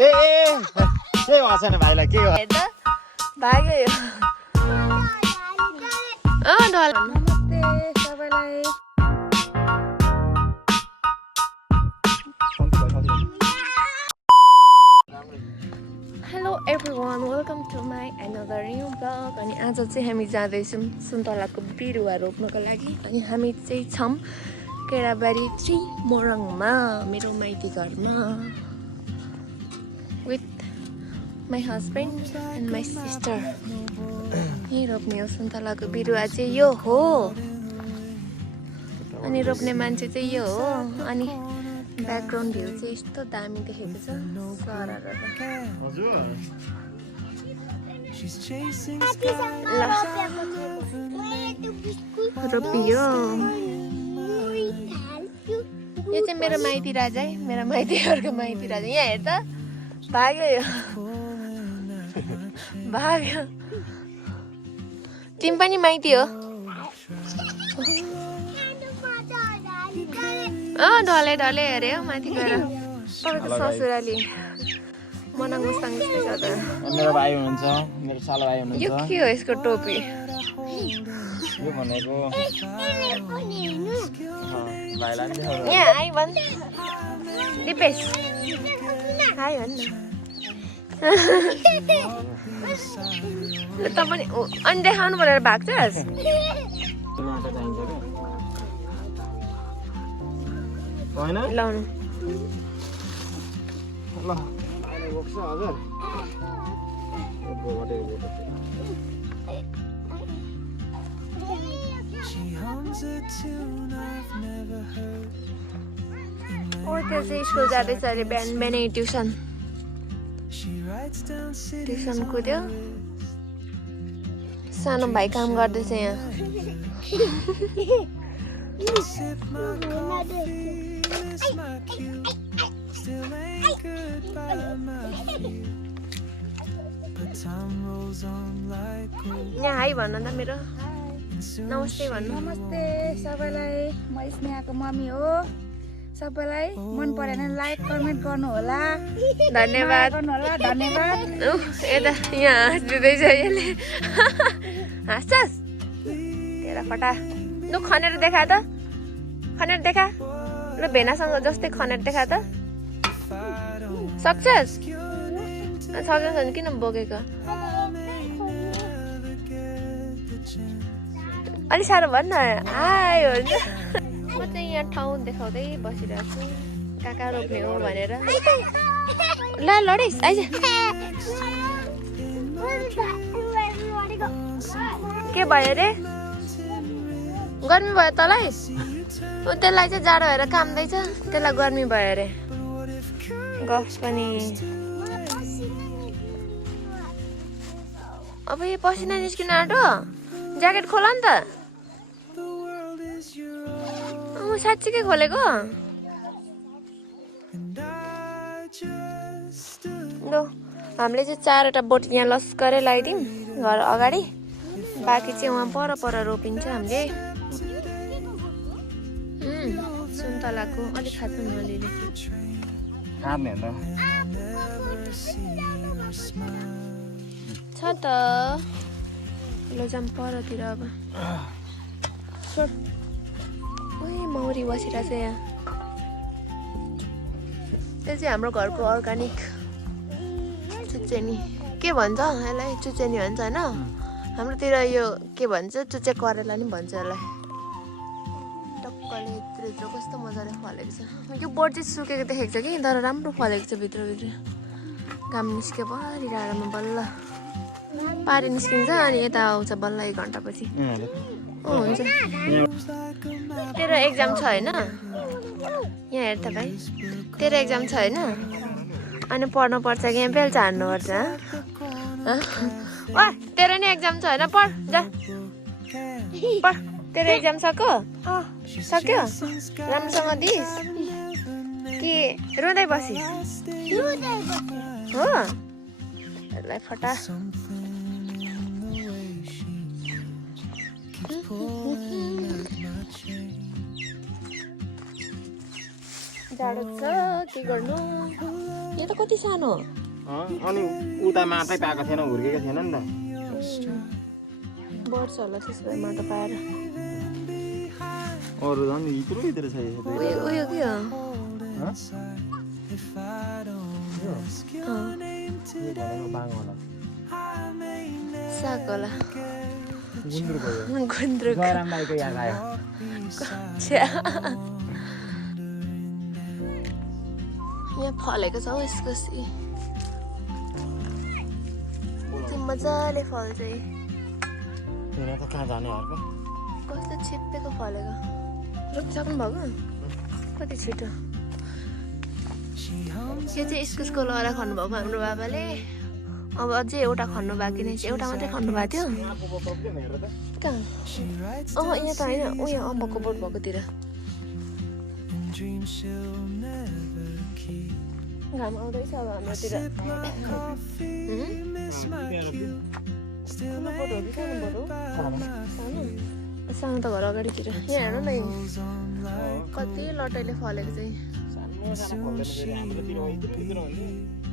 के भएको छैन भाइलाई के हो हेर्दा भाग्यो ढल नमस्ते सबैलाई hello everyone welcome to my another new blog अनि आज चाहिँ हामी जाँदैछौँ सुन्तलाको बिरुवा रोप्नको लागि अनि हामी चाहिँ छौँ केराबारी 3 मोरङमा मेरो माइती घरमा with my husband and my sister यहीँ रोप्ने हो सुन्तलाको बिरुवा चाहिँ यो हो अनि रोप्ने मान्छे चाहिँ यो हो अनि ब्याकग्राउन्ड भ्यू चाहिँ यस्तो दामी देखेको छ सरर रोपियो यो चाहिँ मेरो माइती राजा है मेरो माइतीहरूको माइती राजा यहाँ हेर्दा भाग्यो यो भाग्यो तिमी पनि माइती हो ढले ढले हेरे हो माथि गएर तपाईँको ससुराली मनाङ मुस्ताङ जस्तै छ त मेरो भाइ हुनुहुन्छ मेरो सालो भाइ हुनुहुन्छ यो के हो यसको टोपी यो भनेको भाइलाई नि देखाउनु यहाँ आइ भन् दिपेश आइ भन् न त पनि अनि देखाउनु भनेर भाग्छस् होइन लाउनु ल अहिले बोक्छ हजुर त्यो चाहिँ स्कुल जाँदैछ अरे बिहान बिहानै ट्युसन कुद्यो सानो भाइ काम गर्दैछ यहाँ यहाँ हाई भन्नु त मेरो नमस्ते भन्नु नमस्ते सबैलाई म स्नेहाको मम्मी हो सबैलाई मन पऱ्यो भने लाइक कमेन्ट गर्नु होला धन्यवाद धन्यवाद यता यहाँ हाँस्दैछ यसले हाँस्छस् तेरा फटा लु खनेर देखा त खनेर देखा ल भेनासँग जस्तै खनेर देखा त सक्छस् सक्छस् भने किन बोकेको अलिक साह्रो भन् न आयो हुन्छ म चाहिँ यहाँ ठाउँ देखाउँदै बसिरहेको छु कहाँ कहाँ रोप्ने हो भनेर ल लडिस आइज के भयो रे गर्मी भयो तँलाई त्यसलाई चाहिँ जाडो भएर काम्दैछ त्यसलाई गर्मी भयो अरे गफ पनि अब यो पसिना निस्किन आँटो ज्याकेट खोल नि त साँच्चीकै खोलेको ल हामीले चाहिँ 4वटा बोट यहाँ लस्करै लगाइदिउँ घर अगाडि बाँकी चाहिँ उहाँ पर रोपिन्छ हामीले सुन्तलाको अलिक खाँचो नलिने खाने त छ त लजाम परतिर अब ओइ मौरी बसिरहेको छ यहाँ त्यो चाहिँ हाम्रो घरको अर्ग्यानिक चुचेनी के भन्छ यसलाई चुचेनी भन्छ होइन हाम्रोतिर यो के भन्छ चुचे करेला नि भन्छ यसलाई टक्कले यत्रो कस्तो मजाले फलेको छ यो बोट चाहिँ सुकेको देखेको छ कि तर राम्रो फलेको छ भित्रभित्र घाम निस्क्यो परिरहेमा बल्ल पारी निस्किन्छ अनि यता आउँछ बल्ल 1 घन्टापछि हुन्छ तेरो एक्जाम छ होइन यहाँ हेर त भाइ तेरो एक्जाम छ होइन अनि पढ्नु पर्छ कि यहाँ बेलचा हान्नुपर्छ तेरो नि एक्जाम छ होइन पढ जा पढ तेरो एक्जाम सक्यो राम्रोसँग दिस कि रुँदै बसिस हो यसलाई फटा जाडो छ के गर्नु यहाँ त कति सानो अनि उता माटै पाएको थिएन हुर्केको थिएन नि त बढ्छ होला त्यसो भए माटो पाएर अरू झन् इत्रो छ उयो के हो साग होला गुन्द्रुक गरमलाईको याद आयो यहाँ फलेको छ हौ इस्कुस मजाले फल्छ त कहाँ जाने अर्को कस्तो छिप्पेको फलेको रोपिसक्नु भएको कति छिटो यो चाहिँ इस्कुसको लहरा खन्नुभएको हाम्रो बाबाले अब अझै एउटा खन्नु बाँकी नै छ एउटा मात्रै खन्नु भएको थियो कहाँ यहाँ त होइन उयो अम्बकको बोट भएकोतिर घाम आउँदैछ अब हाम्रोतिर सानो त घर अगाडितिर यहाँ हेर्नु न कति लटाइले फलेको चाहिँ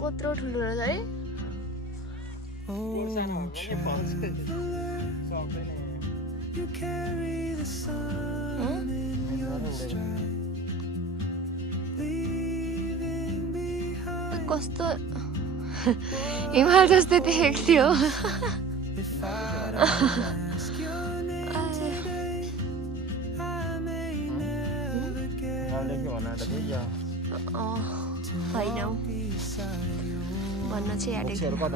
कत्रो ठुलो रहेछ है कस्तो हिमाल जस्तै देखेको थियो होइन भन्न चाहिँ आँटेको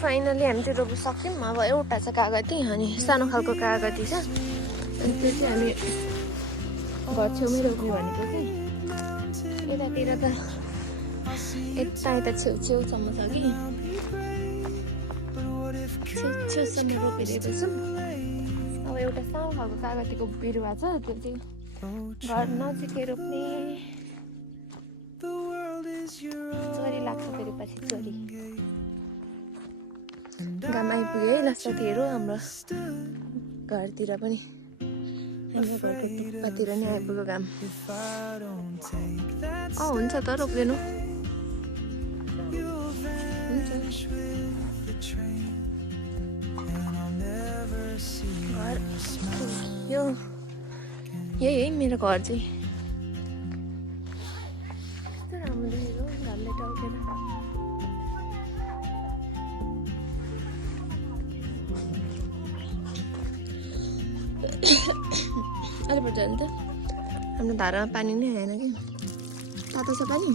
फाइनली हामी चाहिँ रोप्नु सक्यौँ अब एउटा छ कागती अनि सानो खालको कागती छ अनि त्यो चाहिँ हामी घर छेउमै रोप्ने भनेको कि यतातिर त यता छेउछेउसम्म छ कि छेउछेउसम्म रोपिदिएको छौँ अब एउटा सानो खालको कागतीको बिरुवा छ त्यो चाहिँ घर नजिकै रोप्ने चरी लाग्छ फेरि पछि चरी घाम आइपुग्यो है ल साथीहरू हाम्रो घरतिर पनि हाम्रो घरको टुप्पातिर नि आइपुग्यो घाम हुन्छ त रोप्दैनौ घर यही है मेरो घर चाहिँ कस्तो राम्रो देखेको घरले टाउकेर अलिपुर जानु त हाम्रो धारामा पानी नै आएन कि तातो छ पानी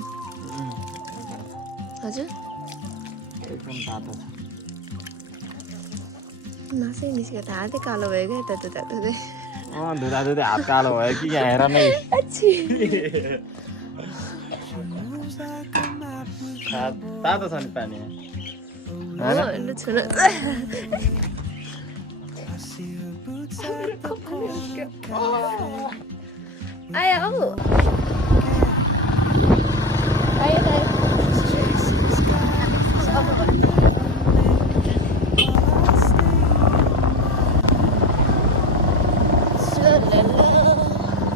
हजुर एकदम तातो छ मासै निस्क्यो त हातै कालो भयो क्या तातो तातो चाहिँ धुँदा धुँदै हात कालो भयो कि यहाँ हेर नै तातो छ नि पानी छुन आयो हौ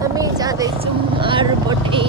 हामी जाँदैछौँ आरुपट्टि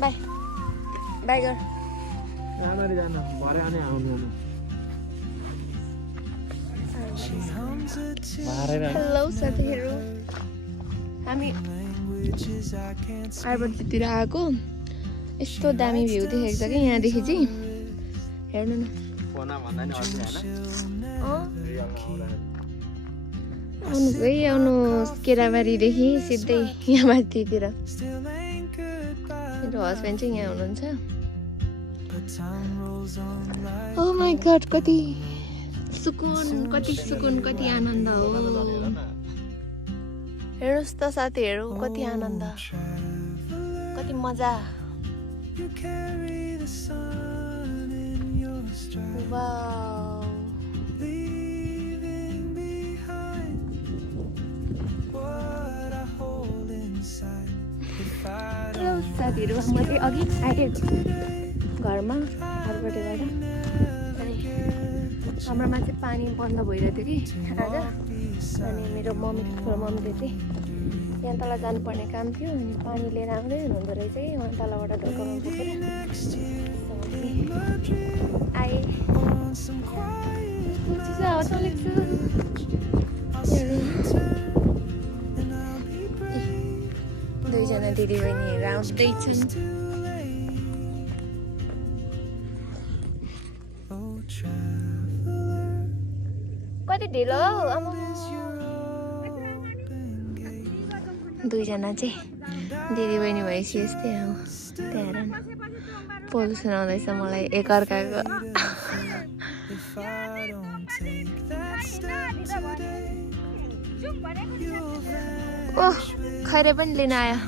बाई बाई गर हेलो साथीहरू हामी आरुपट्टितिर आएको यस्तो दामी भ्यू देखेको छ कि यहाँदेखि चाहिँ हेर्नु न आउनुहोस् है आउनुहोस् केराबारीदेखि सिधै यहाँ माथितिर मेरो हस्बेन्ड चाहिँ यहाँ हुनुहुन्छ Oh my god, कति सुकुन, कति आनन्द हो। हेर्नुहोस् त साथीहरू, कति आनन्द, कति मजा। वाउ। साथीहरू म चाहिँ अघि आएँ घरमा घरबाटबाट, अनि हाम्रोमा चाहिँ पानी बन्द भइरहेको थियो कि आज। अनि मेरो मम्मीले चाहिँ यहाँ तल जानुपर्ने काम थियो, अनि पानी लिएर आउँदै हुनुहुँदो रहेछ कि उहाँ तलबाट ढोकामा पुगेर आएँ। दुईजना दिदीबहिनीहरू आउँदैछन्। कति ढिलो आमा, दुईजना चाहिँ दिदीबहिनी भएपछि यस्तै हो। त्यहाँ हेर न, पोल्युसन आउँदैछ मलाई एकअर्काको। ओह, खैरे पनि लिन आयो।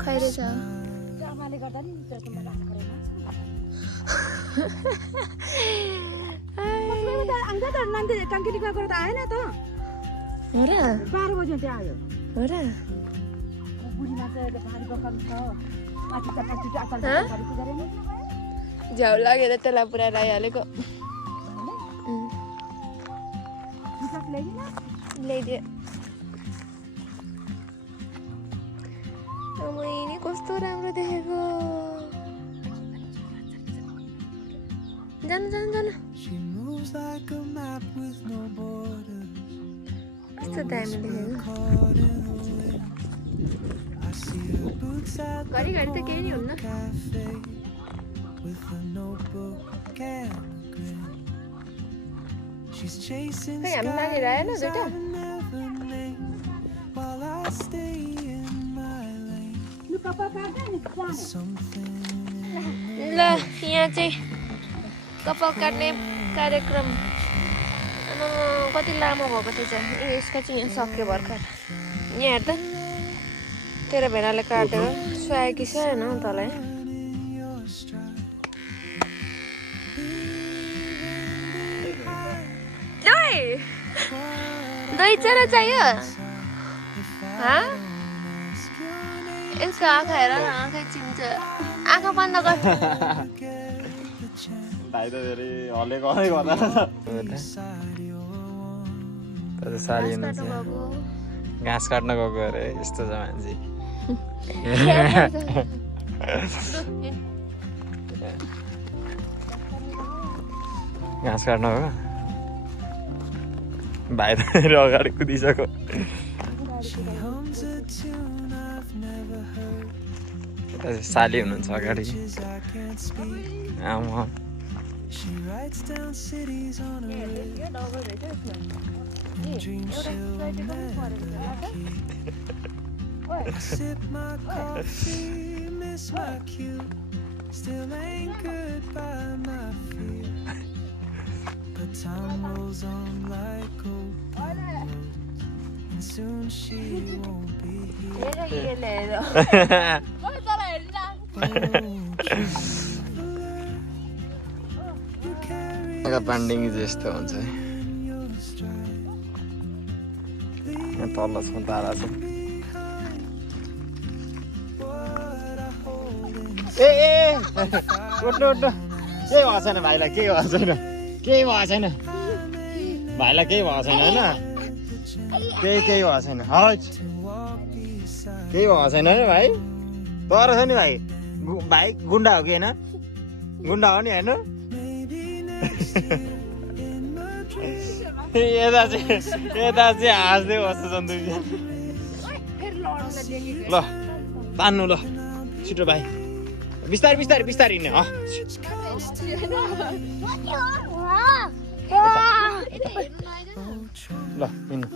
खैरे छ। टङ्की गएर त आएन त। हो र? 12 बजे चाहिँ आयो। हो र? झ्याउ लागेर त्यसलाई पुरा लगाइहालेको। ल्याइदिए। मैले कस्तो राम्रो देखेको। जानु जानु जानु। कस्तो दामी देखेको। घरिघरि त केही नि हुन्न। खै हामी मागेर आएन दुइटा। ल यहाँ चाहिँ कपाल काट्ने कार्यक्रम कति लामो भएको थिएछ। यसको चाहिँ यहाँ सक्यो भर्खर। यहाँ हेर त, तेरो भेनाले काटेर सुहायो कि सुहाएन हौ तँलाई। दही चेरा चाहियो? यसको आँखा हेर न, आँखै चिन्छ। आँखा बन्द गर। भाइ त धेरै हलेको गर्दा साडी घाँस काट्न गएको अरे। यस्तो छ मान्छे। घाँस काट्न गएको भाइ त अगाडि कुदिसक्यो। साली हुनुहुन्छ अगाडि। आमा time rolls on like open road, and soon she won't be here. Pending जस्तो हुन्छ। तल छ तारा छ। ए उठ्नु उठ्नु। केही भएको छैन भाइलाई, केही भएको छैन, केही भएको छैन भाइलाई, केही भएको छैन होइन। केही भएको छैन। हस्, केही भएको छैन है भाइ। तर छ नि भाइ, भाइ गुन्डा हो कि होइन? गुन्डा हो नि होइन? यता चाहिँ हाँस्दै बस्छ सन्तु। ल तान्नु ल छिटो भाइ, बिस्तारै बिस्तारै बिस्तारै हिँड्ने। ल हिँड्नु।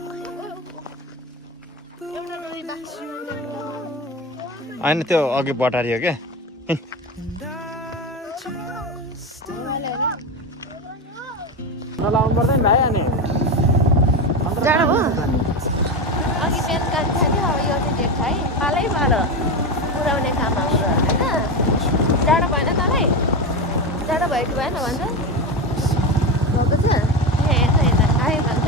होइन त्यो अघि बटारी हो क्या नलाउनु पर्दैन भाइ अनि जाडो हो अघि बिहान काम थाल्यो अब यो चाहिँ डेट है पालैबाट पुऱ्याउने काम हाम्रो होइन जाडो भएन तँलाई जाडो भयो कि भएन भन्छ भएको छ हेर्दा हेर्दा आयो भन्छ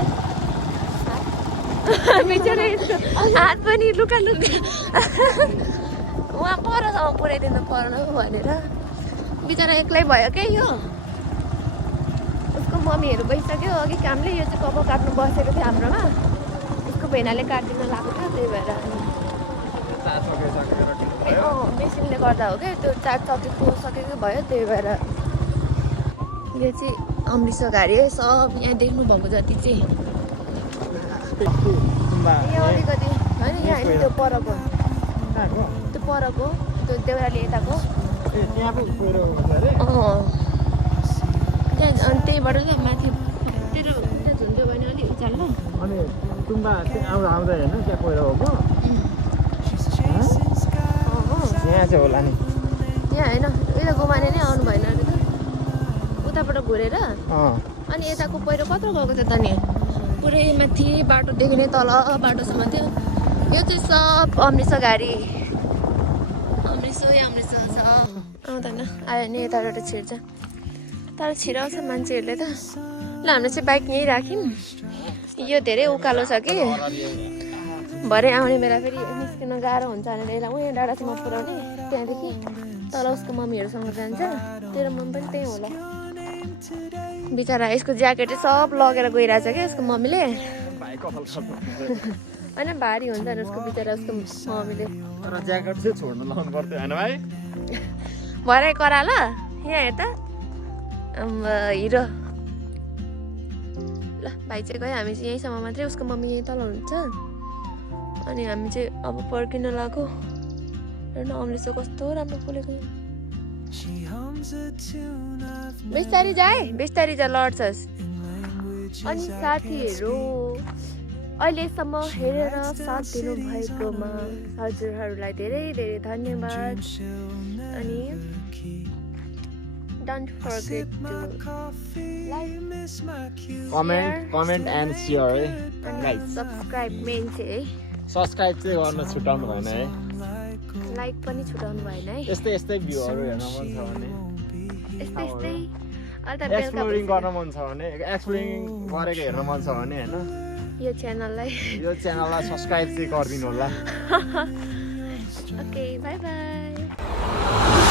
बिचरा यसको हात पनि लुका लुका उहाँ परसम्म पुऱ्याइदिनु पर्नु भनेर बिचरा एक्लै भयो क्या यो उसको मम्मीहरू गइसक्यो अघि कामले यो चाहिँ कपाल काट्नु बसेको थियो हाम्रोमा उसको भेनाले काटिदिन लागेको थियो त्यही भएर मेसिनले गर्दा हो क्या त्यो चाट सकेको भयो त्यही भएर यो चाहिँ अमृतसर घारी है सब यहाँ देख्नुभएको जति चाहिँ यहाँ अलिकति होइन यहाँ होइन त्यो परको त्यो देउराली यताको अनि त्यहीबाट ल माथि तेरो त्यहाँ झुन्ड्यो भने अलिक उचाल ल अनि तुम्बा आउँदा हेर्नु त्यहाँ पहिरो हो यहाँ चाहिँ होला नि यहाँ होइन यता गुमाने नै आउनु भएन अरे त उताबाट घुरेर अनि यताको पहिरो कत्रो गएको छ त नि पुरै माथि बाटोदेखि नै तल बाटोसम्म थियो यो चाहिँ सब अमृतसर घारी अमृतसर छ आउँदैन आयो नि यताबाट छिर्छ तर छिराउँछ मान्छेहरूले त ल हामीले चाहिँ बाइक यहीँ राख्यौँ यो धेरै उकालो छ कि भरे आउने बेला फेरि निस्किन गाह्रो हुन्छ भनेर यसलाई उयो डाँडासम्म पुऱ्याउने त्यहाँदेखि तल उसको मम्मीहरूसँग जान्छ तेरो मम्मी पनि त्यहीँ होला बिचरा यसको ज्याकेटै सब लगेर गइरहेछ क्या यसको मम्मीले होइन भारी हुन्छ नि उसको बिचरा उसको मम्मीले ज्याकेट चाहिँ छोड्नु लाउनु पर्थ्यो होइन भाइ भरे करा ल यहाँ हेर त हिरो ल भाइ चाहिँ गयो हामी चाहिँ यहीँसम्म मात्रै उसको मम्मी यहीँ तल हुन्छ अनि हामी चाहिँ अब पर्खिन लाग्यो हेर्न अमृतसर कस्तो राम्रो फुलेको बिस्तारी जा लड्छस् अनि साथीहरू अहिलेसम्म हेरेर साथ दिनुभएकोमा हजुरहरूलाई धेरै धेरै धन्यवाद अनि don't forget to like comment and share है गाइस सब्स्क्राइब मेन चाहिँ है सब्स्क्राइब चाहिँ गर्न छुटाउनु भएन है लाइक पनि छुटाउनु भएन है यस्तै भ्यूहरू हेर्न मन छ भने यस्तै एक्सप्लोरिङ गर्न मन छ भने एक्सप्लोरिङ गरेको हेर्न मन छ भने होइन यो च्यानललाई सब्स्क्राइब चाहिँ गरिदिनु होला ओके बाई बाई